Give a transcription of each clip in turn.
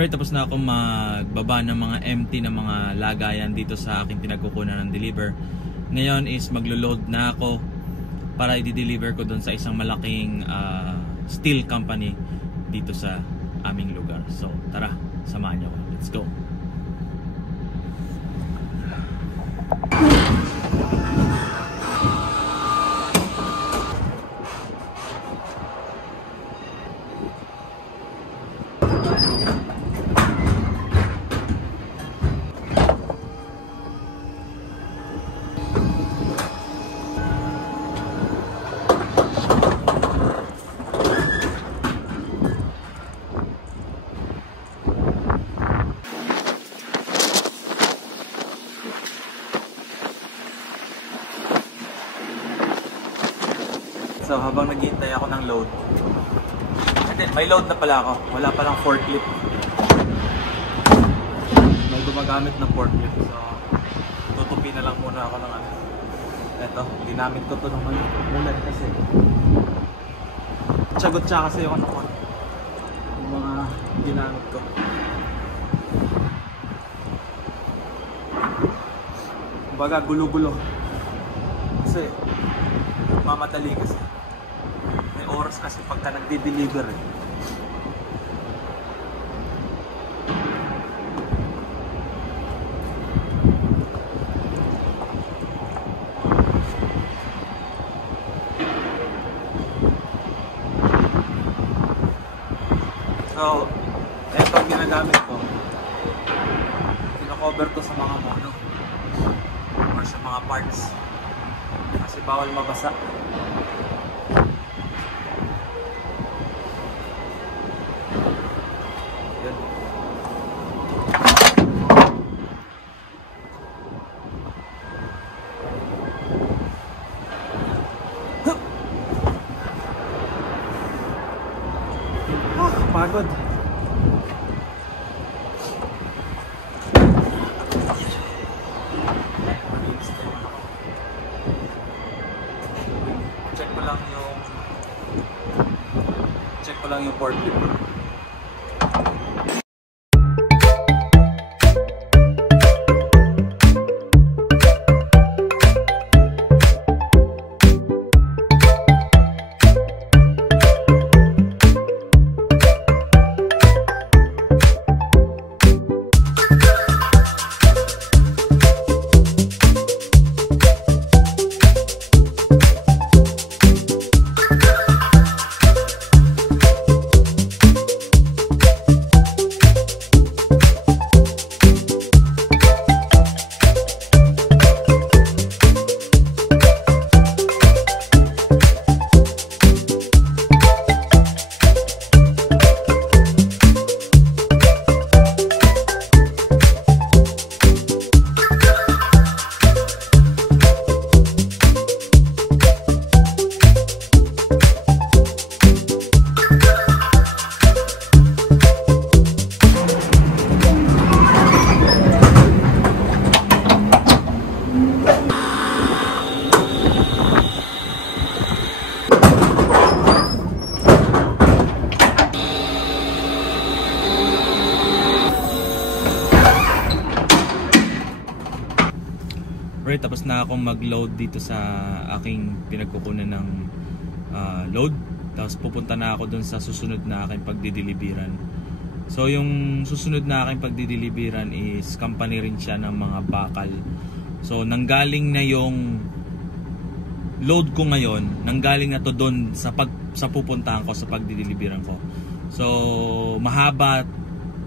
Right, tapos na ako magbaba ng mga empty na mga lagayan dito sa aking pinagkukunan ng deliver. Ngayon is maglo-load na ako para i-deliver ko doon sa isang malaking steel company dito sa aming lugar. So tara, samahan niyo ako. Let's go. So habang naghihintay ako ng load, may load na pala ako, wala palang forklift. May gumagamit ng forklift, so tutupi na lang muna ako ng ano. Eto, ginamit ko to ng mulan kasi tsagot siya kasi yung ano ko, yung mga ginamit ko. Kumbaga gulo-gulo kasi mamadali kasi. Oras kasi pagka nagde-deliver eh. So, eto ang ginagamit ko. Kino-cover ko sa mga mono or sa mga parts kasi bawal mabasa. Pagod. Check ko lang yung forklift. Right, tapos na akong mag-load dito sa aking pinagkukunan ng load. Tapos pupunta na ako dun sa susunod na aking pagdideliveran. So yung susunod na aking pagdideliveran is company rin siya ng mga bakal. So nanggaling na yung load ko ngayon, nanggaling na to dun sa pupuntahan ko, sa pagdideliveran ko. So mahaba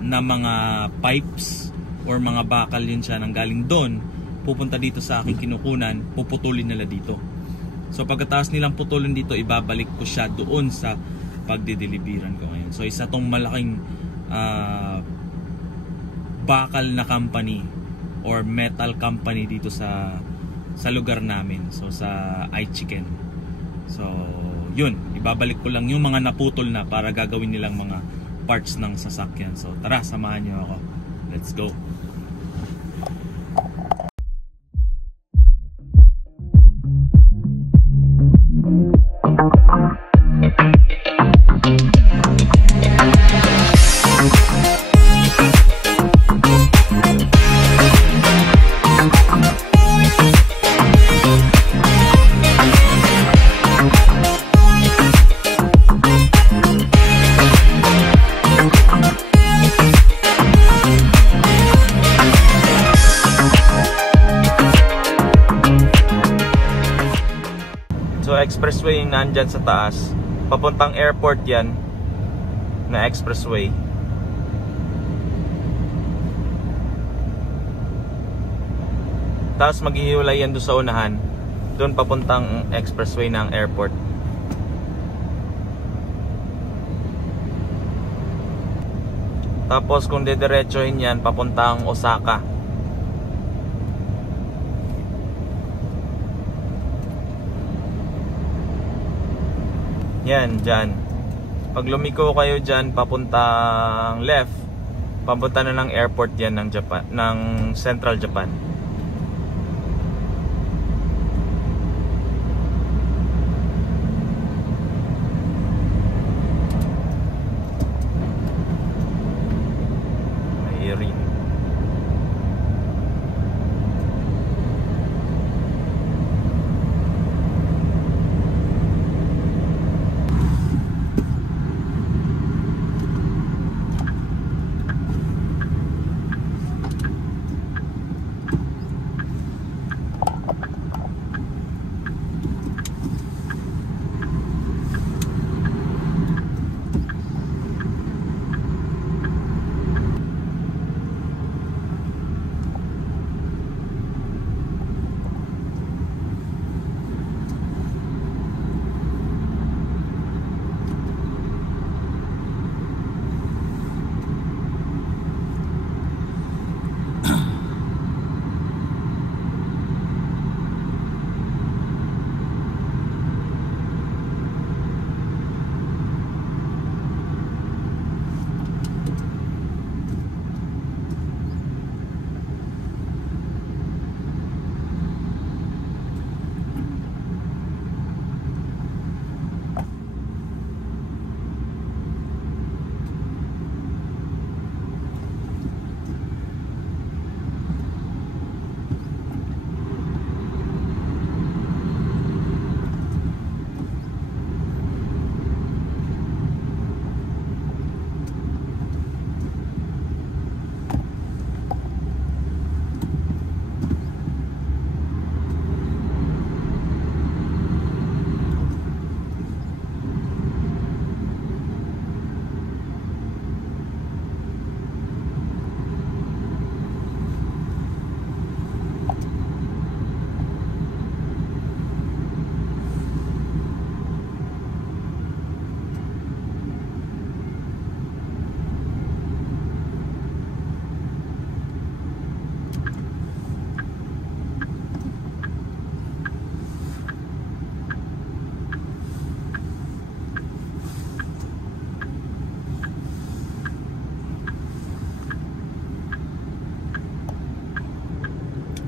na mga pipes or mga bakal yun siya, nanggaling dun pupunta dito sa aking kinukunan, puputulin nila dito. So pagkatapos nilang putulin dito, ibabalik ko siya doon sa pagdideliveran ko ngayon. So isa tong malaking bakal na company or metal company dito sa lugar namin. So sa iChicken. So yun, ibabalik ko lang yung mga naputol na para gagawin nilang mga parts ng sasakyan. So tara, samahan niyo ako. Let's go. expressway yung nandyan sa taas. Papuntang airport yan na expressway. Tapos maghihiwalay yan doon sa unahan. Doon papuntang expressway ng airport. Tapos kung dediretsohin yan, papuntang Osaka. Yan, dyan. Pag lumiko kayo dyan, papuntang left, papunta na ng airport yan ng Japan, ng Central Japan. Ayun.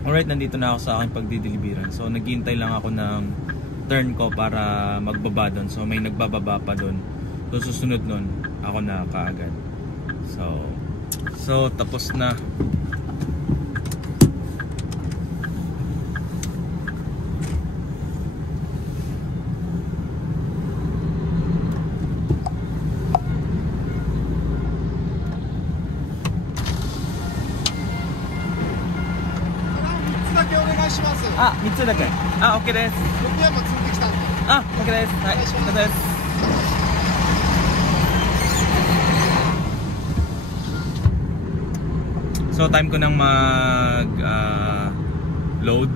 Alright, nandito na ako sa aking pagdideliveran. So naghihintay lang ako ng turn ko para magbaba doon. So may nagbababa pa doon. So susunod nun, ako na kaagad. So tapos na. Ah, 3つだけ。あ、OK です。僕はもう積んできたんで。あ、OK です。はい、OK です。So time ko nang mag load.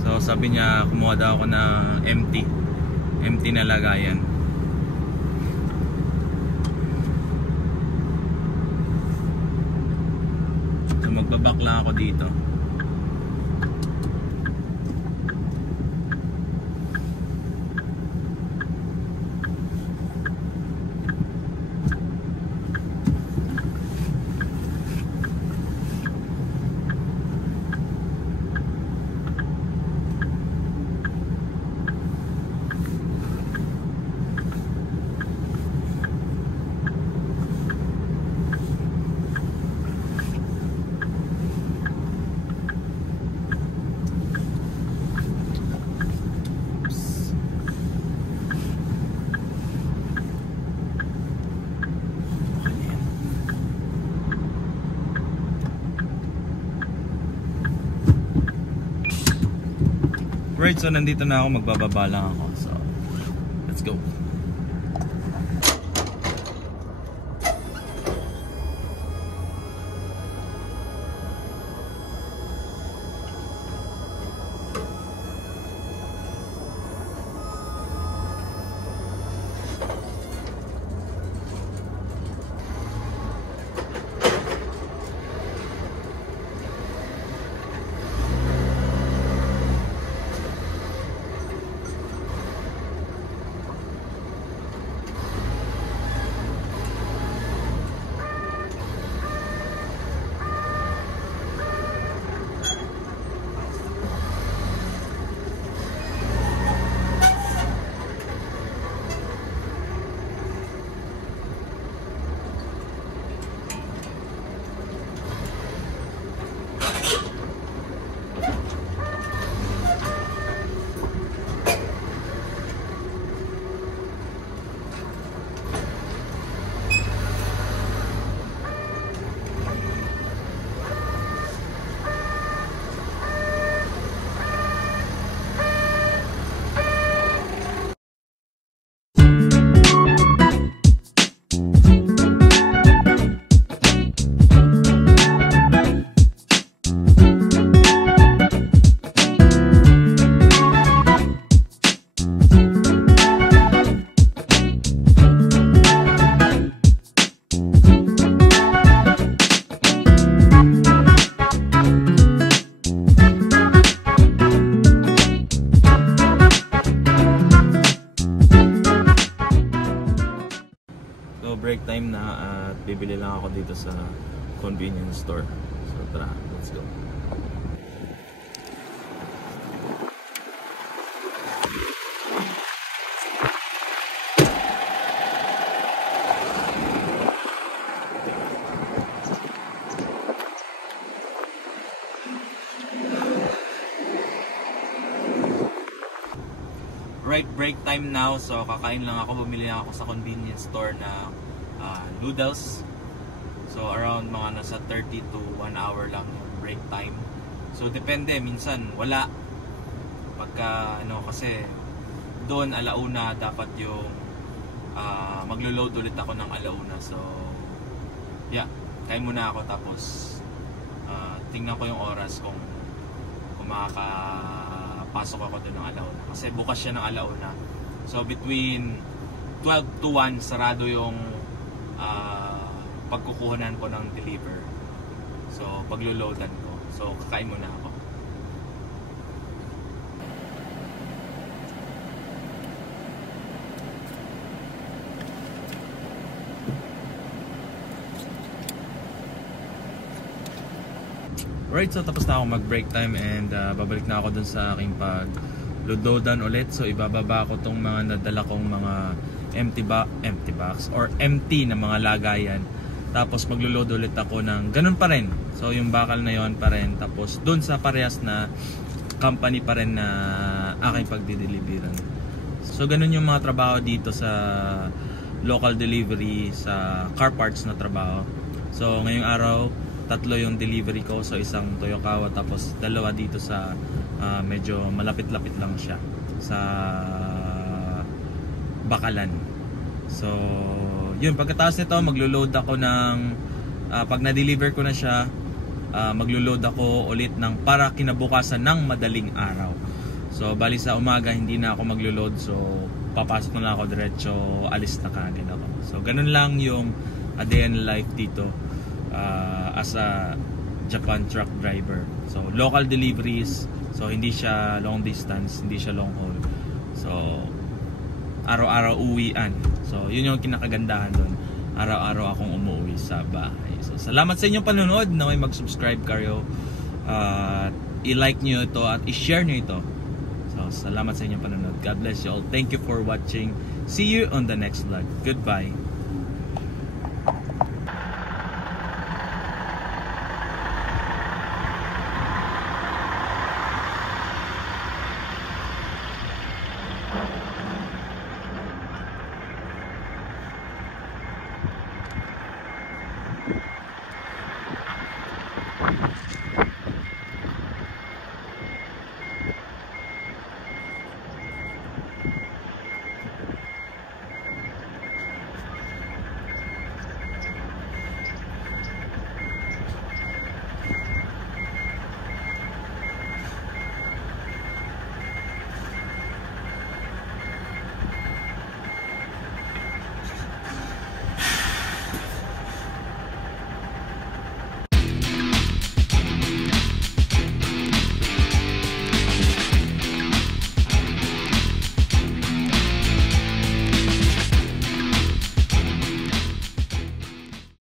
So sabi niya kumuha daw ako ng empty na lagayan. So magbabak lang ako dito. Right, so nandito na ako, magbababa lang ako. So, let's go. Break time na at bibili lang ako dito sa convenience store. So tara, let's go. Right, break time now. So kakain lang ako, bumili lang ako sa convenience store na noodles. So around mga nasa 30 to 1 hour lang yung break time. So depende, minsan wala. Pagka kasi doon alauna dapat yung maglo-load ulit ako ng alauna. So yeah, kain muna ako tapos tingnan ko yung oras kung makakapasok ako doon ng alauna. Kasi bukas siya ng alauna. So between 12 to 1 sarado yung pagkukuhanan ko ng deliver. So paglo-loadan ko. So kakain muna ako. Right, so tapos na ako mag-break time and babalik na ako dun sa aking pag-loadan ulit. So ibababa ko tong mga nadala kong mga empty box or empty na mga lagayan. Tapos maglo-load ulit ako ng ganun pa rin. So yung bakal na yon pa rin. Tapos dun sa parehas na company pa rin na aking pagdideliveran. So ganun yung mga trabaho dito sa local delivery sa car parts na trabaho. So ngayong araw 3 yung delivery ko, so isang Toyokawa tapos 2 dito sa medyo malapit-lapit lang siya sa Bakalan. So yun, pagkatapos nito maglo-load ako ng pag na-deliver ko na siya, maglo-load ako ulit ng para kinabukasan ng madaling araw. So bali sa umaga hindi na ako maglo-load, so papasok na lang ako diretso, alis na kaagad ako. So ganun lang yung a day in life dito as a Japan truck driver. So local deliveries, so hindi siya long distance, hindi siya long haul. So araw-araw uwian. So yun yung kinakagandahan doon. Araw-araw akong umuwi sa bahay. So salamat sa inyong panonood. Naway mag-subscribe kayo, i-like nyo ito at i-share nyo ito. So salamat sa inyong panonood. God bless you all. Thank you for watching. See you on the next vlog. Goodbye.